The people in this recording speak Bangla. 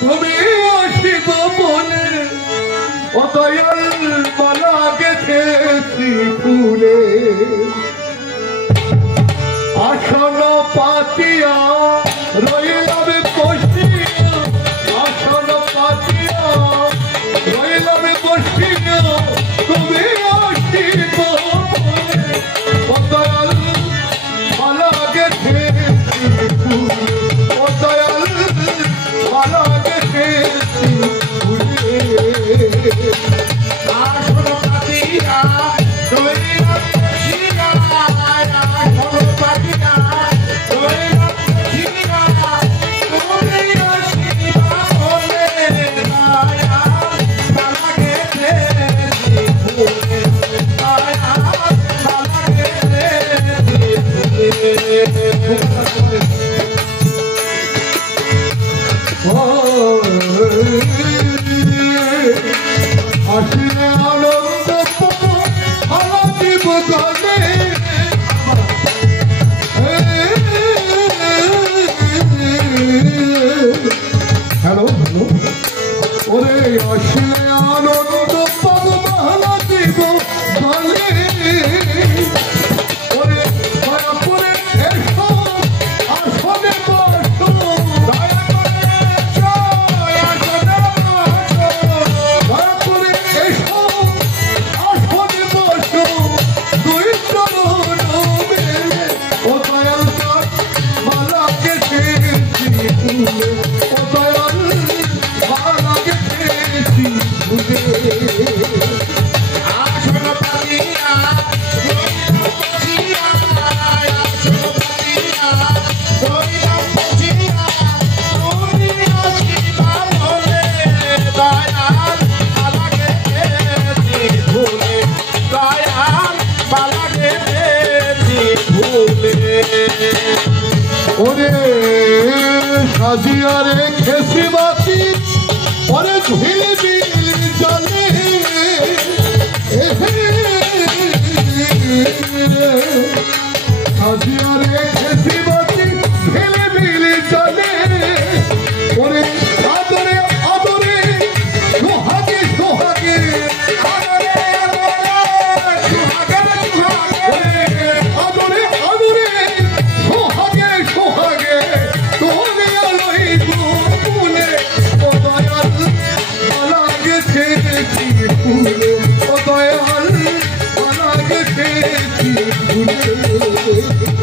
তুমি আসিব বলে ও দয়াল মালা গেথেছি ফুলে আসন পাতিয়া রইলাম বসিয়া আসন পাতিয়া রইলাম বসিয়া তুমি আসিব বলে ও দয়াল মালা গেথেছি ফুলে ও দয়াল মালা গেথেছি ফুলে আসন পাতিয়া রইলাম বসিয়া আসন পাতিয়া আসলে আনন্দ ভালো দিব গলে হ্যালো হ্যালো ওরে আসলে আনন্দ পাব ভালো দিব গলে ওরে করে এসো আসলে বসো দয়া করে এসো আসলে বসো দুই চরণ মেলে ও দয়াল মালা গেথেছি ফুলে ও দয়াল মালা গেথেছি ফুলে আসন পাতিয়া ওরে সাজিয়া রেখেছি বাতি ওরে ঝিলমিল জলে সাজিয়া রেখেছি বাতি ঝিলমিল জলে ওরে আদরে আদরে সোহাগে সোহাগে আদরে আদরে আদরে সোহাগে সোহাগে তোরে লইব ফুলে ও দয়াল মালা গেথেছি ফুলে ও দয়াল মালা গেথেছি ফুলে